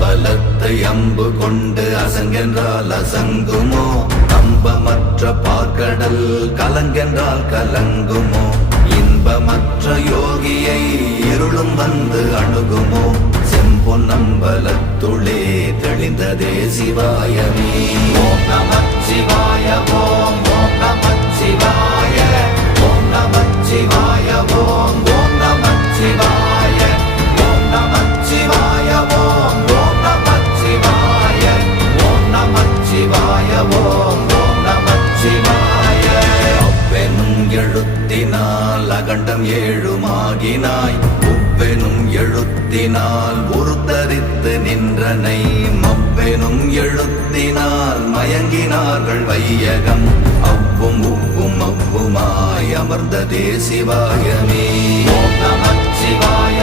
பலத்தை அம்பு கொண்டு அசங்கென்றால் அசங்குமோ? நம்பமற்ற பார்க்கடல் கலங்கென்றால் கலங்குமோ? இன்பமற்ற யோகியை இருளும் வந்து அணுகுமோ? செம்பொன்னம்பலத்துளே தெளிந்ததே சிவாயமே. ஓம் நமச்சிவாய ஓம் ஓம் நமச்சிவாய ஓம் நமச்சிவாய ஓம் ஓம் நமச்சிவாய ஓம் நமச்சிவாய ஓம் ஓம் நமச்சிவாய ஓம் நமச்சிவாய ஓம் ஓம் நமச்சிவாய. அவ்வெனும் எழுத்தினால் அகண்டம் ஏழுமாகினாய், உவ்வெனும் எழுத்தினால் உருத்தரித்து நின்றனை, மவ்வெனும் எழுத்தினால் மயங்கினார்கள் வையகம். அவ்வும் உவ்வும் அவ்வுமாய் அமர்ந்ததே சிவாயமே. ஓம் நமச்சிவாய.